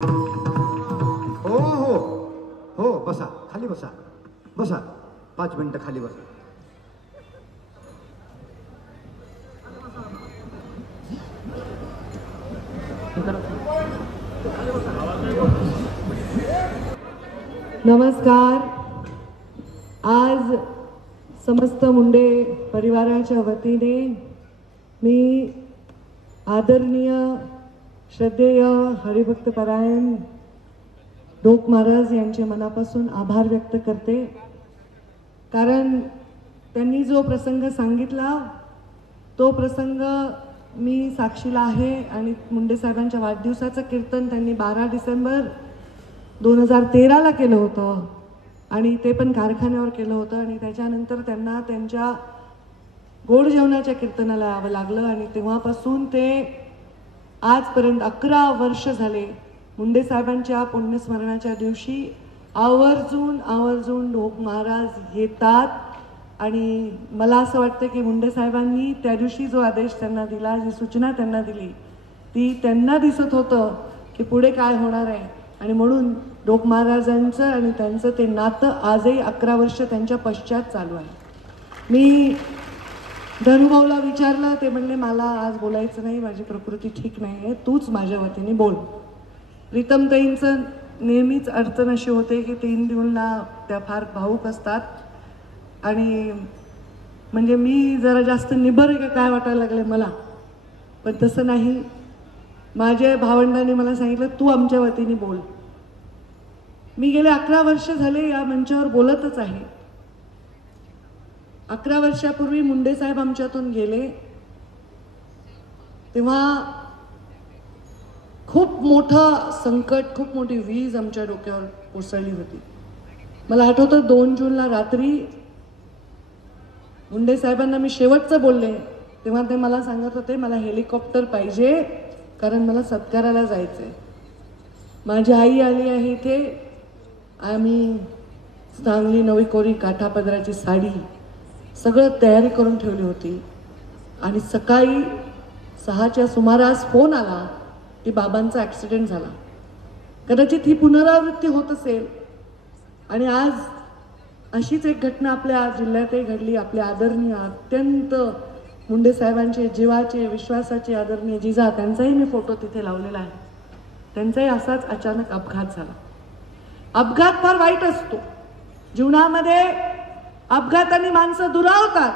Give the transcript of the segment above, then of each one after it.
हो हो हो, बसा खाली बसा बसा, 5 मिनिटं खाली बसा. नमस्कार. आज समस्त मुंडे परिवाराच्या वतीने मी आदरणीय श्रद्धेय हरिभक्तपरायण ढोक महाराज यांचे मनापासून आभार व्यक्त करते. कारण त्यांनी जो प्रसंग सांगितला तो प्रसंग मी साक्षीला आहे. आणि मुंडे साहेबांच्या वाढदिवसाचं कीर्तन त्यांनी 12 डिसेंबर 2013ला केलं होतं आणि ते पण कारखान्यावर केलं होतं. आणि त्याच्यानंतर त्यांना त्यांच्या गोड जेवणाच्या कीर्तनाला यावं लागलं आणि तेव्हापासून ते आजपर्यंत 11 वर्ष झाले मुंडे साहेबांच्या पुण्यस्मरणाच्या दिवशी आवर्जून ढोक महाराज येतात. आणि मला असं वाटतं की मुंडे साहेबांनी त्या दिवशी जो आदेश त्यांना दिला, जी सूचना त्यांना दिली, ती त्यांना दिसत होतं की पुढे काय होणार आहे. आणि म्हणून ढोक महाराजांचं आणि त्यांचं ते नातं आजही 11 वर्ष त्यांच्या पश्चात चालू आहे. मी धनुभाऊला विचारलं, ते म्हणले मला आज बोलायचं नाही, माझी प्रकृती ठीक नाही आहे, तूच माझ्या वतीने बोल. प्रीतमताईंचं नेहमीच अडचण अशी होते की 3 दिवसांना त्या फार भावूक असतात आणि म्हणजे मी जरा जास्त निबर आहे का काय वाटायला लागले मला, पण तसं नाही. माझ्या भावंडांनी मला सांगितलं तू आमच्या वतीने बोल. मी गेले 11 वर्ष झाले या मंचावर बोलतच आहे. 11 वर्षापूर्वी मुंडे साहेब आमच्यातून गेले तेव्हा खूप मोठं संकट, खूप मोठी वीज आमच्या डोक्यावर कोसळली होती. मला आठवतं 2 जूनला रात्री मुंडे साहेबांना मी शेवटचं बोलले तेव्हा ते मला सांगत होते मला हेलिकॉप्टर पाहिजे कारण मला सत्काराला जायचं आहे. माझी आई आली आहे इथे. आम्ही चांगली नवी कोरी काठापदराची साडी सगळं तयारी करून ठेवली होती आणि सकाळी 6च्या सुमारास फोन आला की बाबांचा ॲक्सिडेंट झाला. कदाचित ही पुनरावृत्ती होत असेल आणि आज अशीच एक घटना आपल्या जिल्ह्यातही घडली. आपले आदरणीय अत्यंत मुंडे साहेबांचे जीवाचे विश्वासाचे आदरणीय जिजा, त्यांचाही मी फोटो तिथे लावलेला आहे. त्यांचाही असाच अचानक अपघात झाला. अपघात फार वाईट असतो जीवनामध्ये. अपघाताने माणसं दुरावतात,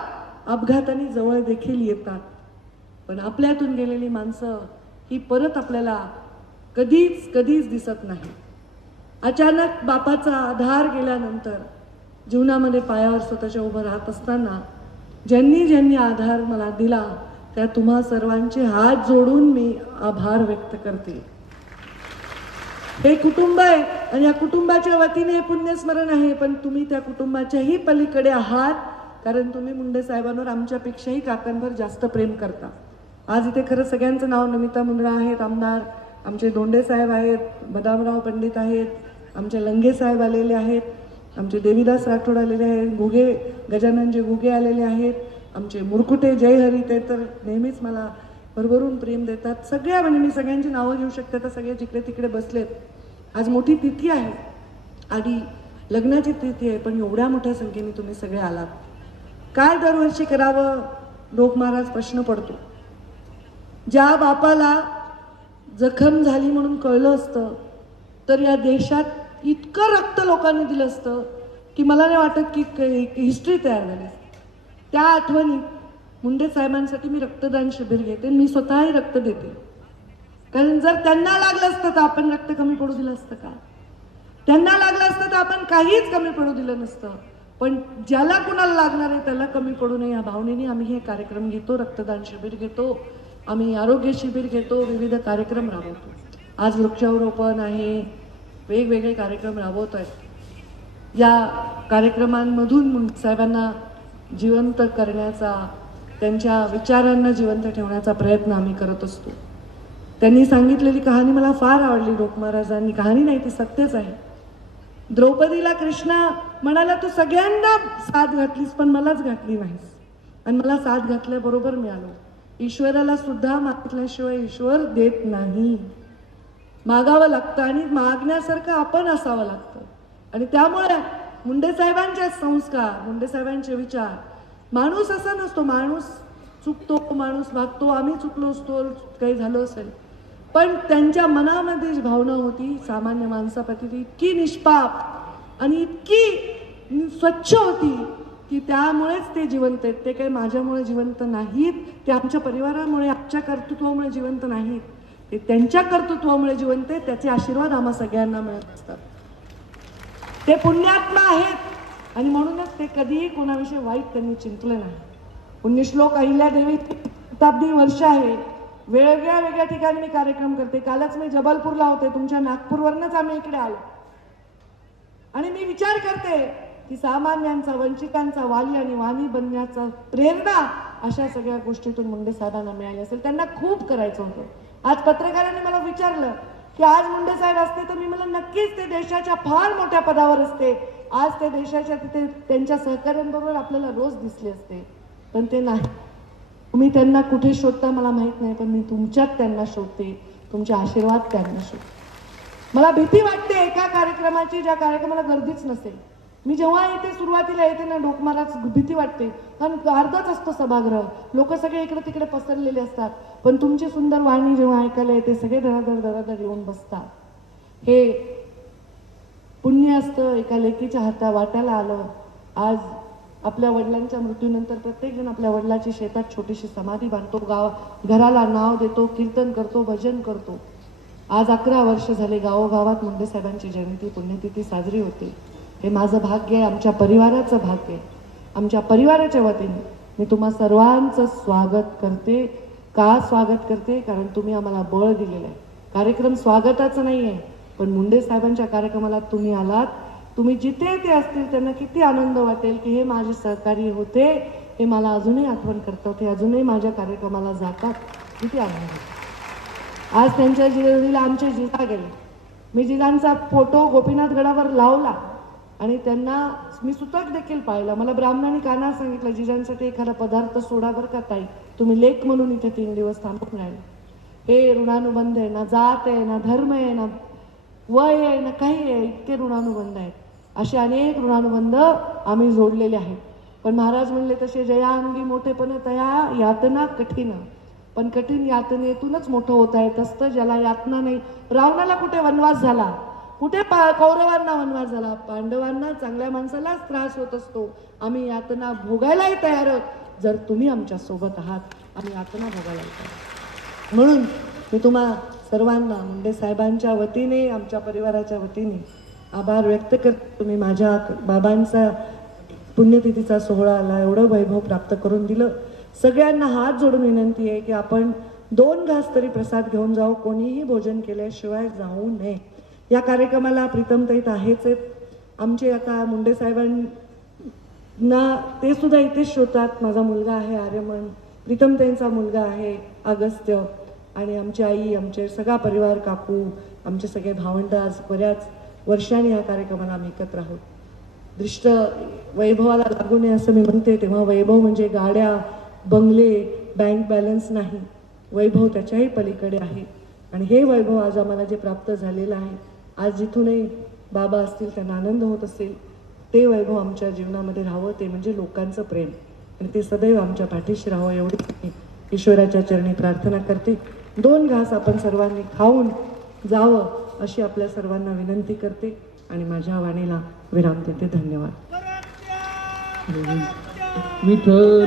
अपघाताने जवळ देखील येतात, पण आपल्यातून गेलेली माणसं ही परत आपल्याला कधीच दिसत नाही. अचानक बापाचा आधार गेल्यानंतर जीवनामध्ये पायावर स्वतःच्या उभं राहत असताना ज्यांनी आधार मला दिला त्या तुम्हा सर्वांचे हात जोडून मी आभार व्यक्त करते. हे कुटुंब आहे आणि या कुटुंबाच्या वतीने हे पुण्यस्मरण आहे, पण तुम्ही त्या कुटुंबाच्याही पलीकडे आहात कारण तुम्ही मुंडे साहेबांवर आमच्यापेक्षाही काकांवर जास्त प्रेम करता. आज इथे खरं सगळ्यांचं नाव, नमिता मुंद्रा आहेत आमदार, आमचे दोंडे साहेब आहेत, बदामराव पंडित आहेत, आमचे लंगे साहेब आलेले आहेत, आमचे देवीदास राठोड आलेले आहेत, गुगे गजाननजी गुगे आलेले आहेत, आमचे मुरकुटे जयहरी ते तर नेहमीच मला भरभरून प्रेम देतात. सगळ्या म्हणजे मी सगळ्यांची नावं घेऊ शकते, तर सगळे जिकडे तिकडे बसलेत. आज मोठी तिथी आहे आणि लग्नाची तिथी आहे, पण एवढ्या मोठ्या संख्येने तुम्ही सगळे आलात. काय दरवर्षी करावं ढोक महाराज प्रश्न पडतो. ज्या बापाला जखम झाली म्हणून कळलं असतं तर या देशात इतकं रक्त लोकांनी दिलं असतं की मला नाही वाटत की हिस्ट्री तयार झाली. त्या आठवणीत मुंडे साहेबांसाठी मी रक्तदान शिबिर घेते. मी स्वतःही रक्त देते कारण जर त्यांना लागलं असतं तर आपण रक्त कमी पडू दिलं असतं का? त्यांना लागलं असतं तर आपण काहीच कमी पडू दिलं नसतं. पण ज्याला कुणाला लागणार आहे त्याला कमी पडू नये या भावनेने आम्ही हे कार्यक्रम घेतो, रक्तदान शिबिर घेतो, आम्ही आरोग्य शिबिर घेतो, विविध कार्यक्रम राबवतो. आज वृक्षारोपण आहे, वेगवेगळे कार्यक्रम राबवत आहेत. या कार्यक्रमांमधून साहेबांना जिवंत करण्याचा, त्यांच्या विचारांना जिवंत ठेवण्याचा प्रयत्न आम्ही करत असतो. त्यांनी सांगितलेली कहाणी मला फार आवडली. ढोक महाराजांनी, कहाणी नाही ती सत्यच आहे. द्रौपदीला कृष्ण म्हणाला तू सगळ्यांना साथ घातलीस पण मलाच घातली नाहीस, आणि मला साथ घातल्याबरोबर मी आलो. ईश्वराला सुद्धा मागितल्याशिवाय ईश्वर देत नाही. मागावं लागतं आणि मागण्यासारखं आपण असावं लागतं. आणि त्यामुळे मुंडे साहेबांचे संस्कार, मुंडे साहेबांचे विचार, माणूस असा नसतो, माणूस चुकतो, माणूस वागतो, आम्ही चुकलो असतो, काही झालं असेल, पण त्यांच्या मनामध्ये जी भावना होती सामान्य माणसाप्रती ती इतकी निष्पाप आणि इतकी स्वच्छ होती की त्यामुळेच ते जिवंत आहेत. ते काही माझ्यामुळे जिवंत नाहीत, ते आमच्या परिवारामुळे, आमच्या कर्तृत्वामुळे जिवंत नाहीत, ते त्यांच्या कर्तृत्वामुळे जिवंत आहेत. त्याचे आशीर्वाद आम्हा सगळ्यांना मिळत असतात. ते पुण्यात्मा आहेत आणि म्हणूनच ते कधीही कोणाविषयी वाईट त्यांनी चिंतलं नाही. पुण्यश्लोक अहिल्यादेवी शताब्दी वर्ष आहे. वेगळ्या वेगळ्या ठिकाणी मी कार्यक्रम करते. कालच मी जबलपूरला होते, तुमच्या नागपूरवरनच आम्ही इकडे आलो. आणि मी विचार करते की सामान्यांचा, वंचितांचा वाली आणि वाणी बनण्याचा प्रेरणा अशा सगळ्या गोष्टीतून मुंडे साहेबांना मिळाली असेल. त्यांना खूप करायचं होतं. आज पत्रकारांनी मला विचारलं की आज मुंडे साहेब असते तर मी मला नक्कीच ते देशाच्या फार मोठ्या पदावर असते, आज ते देशाच्या तिथे त्यांच्या सहकाऱ्यांबरोबर आपल्याला रोज दिसले असते, पण ते नाही. तुम्ही त्यांना कुठे शोधता मला माहित नाही, पण मी तुमच्यात त्यांना शोधते, तुमचे आशीर्वाद त्यांना शोधते. मला भीती वाटते एका कार्यक्रमाची, ज्या कार्यक्रमाला गर्दीच नसेल. मी जेव्हा इथे सुरुवातीला येते ना, डोकमाराच भीती वाटते, कारण अर्धच असतो सभागृह, लोक सगळे इकडे तिकडे पसरलेले असतात, पण तुमची सुंदर वाणी जेव्हा ऐकायला येते सगळे धडाधड धडाधड येऊन बसतात. हे पुण्य असतं, एका लेकीच्या हाता वाट्याला आलं. आज आपल्या वडिलांच्या मृत्यूनंतर प्रत्येकजण आपल्या वडिलाची शेतात छोटीशी समाधी बांधतो, घराला नाव देतो, कीर्तन करतो, भजन करतो. आज 11 वर्ष झाले गावोगावात मुंडे साहेबांची जयंती, पुण्यतिथी साजरी होते. हे माझं भाग्य आहे, आमच्या परिवाराचं भाग्य आहे. आमच्या परिवाराच्या वतीने मी तुम्हा सर्वांचं स्वागत करते. का स्वागत करते? कारण तुम्ही आम्हाला बळ दिलेलं आहे. कार्यक्रम स्वागताचं नाही आहे, पण मुंडे साहेबांच्या कार्यक्रमाला तुम्ही आलात. तुम्ही जिथे ते असतील त्यांना किती आनंद वाटेल की हे माझे सहकारी होते, हे मला अजूनही आठवण करतात, हे अजूनही माझ्या कार्यक्रमाला जातात, किती आनंद. आज त्यांच्या जिल्ह्याला आमचे जिल्हा गेले. मी जिल्ह्यांचा फोटो गोपीनाथ गडावर लावला आणि त्यांना मी सुतक देखील पाहिला. मला ब्राह्मणांनी कानात सांगितलं, जिजांसाठी एखादा पदार्थ सोडा बरं का ताई, तुम्ही लेख म्हणून इथे 3 दिवस थांबून राहिले. हे ऋणानुबंध आहे, ना जात आहे, ना धर्म आहे, ना वय आहे, ना काही आहे, इतके ऋणानुबंध आहेत. असे अनेक ऋणानुबंध आम्ही जोडलेले आहेत. पण महाराज म्हणले तसे, जयाअंगी मोठेपण तया यातना कठीण, पण कठीण यातनेतूनच मोठं होता येत असतं. ज्याला यातना नाही, रावणाला कुठे वनवास झाला, कुठे कौरवांना वनवास झाला, पांडवांना, चांगल्या माणसालाच त्रास होत असतो. आम्ही यातना भोगायलाही तयार आहोत, जर तुम्ही आमच्या सोबत आहात, आम्ही यातना भोगायला तयार. म्हणून मी तुम्हा सर्वांना मुंडे साहेबांच्या वतीने, आमच्या परिवाराच्या वतीने आभार व्यक्त करते. तुम्ही माझ्या बाबांचा पुण्यतिथीचा सोहळाला एवढं वैभव प्राप्त करून दिलं. सगळ्यांना हात जोडून विनंती आहे की आपण 2 घास तरी प्रसाद घेऊन जाऊ, कोणीही भोजन केल्याशिवाय जाऊ नये. या कार्यक्रमाला प्रीतमताई आहेच आहेत आमचे. आता मुंडे साहेबांना ते सुद्धा इथेच शोधतात. माझा मुलगा आहे आर्यमन, प्रीतमताईंचा मुलगा आहे अगस्त्य, आणि आमची आई, आमचे सगळा परिवार, काकू, आमचे सगळे भावंड आज बऱ्याच वर्षांनी या कार्यक्रमाला आम्ही एकत्र आहोत. दृष्ट वैभवाला लागू नये असं मी म्हणते. तेव्हा वैभव म्हणजे गाड्या, बंगले, बँक बॅलन्स नाही, वैभव त्याच्याही पलीकडे आहे. आणि हे वैभव आज आम्हाला जे प्राप्त झालेलं आहे, आज जिथूनही बाबा असतील त्यांना आनंद होत असेल, ते वैभव आमच्या जीवनामध्ये राहावं. ते म्हणजे लोकांचं प्रेम, आणि ते सदैव आमच्या पाठीशी राहावं एवढीच मी ईश्वराच्या चरणी प्रार्थना करते. 2 घास आपण सर्वांनी खाऊन जावं अशी आपल्या सर्वांना विनंती करते आणि माझ्या वाणीला विराम देते. धन्यवाद. विठ्ठल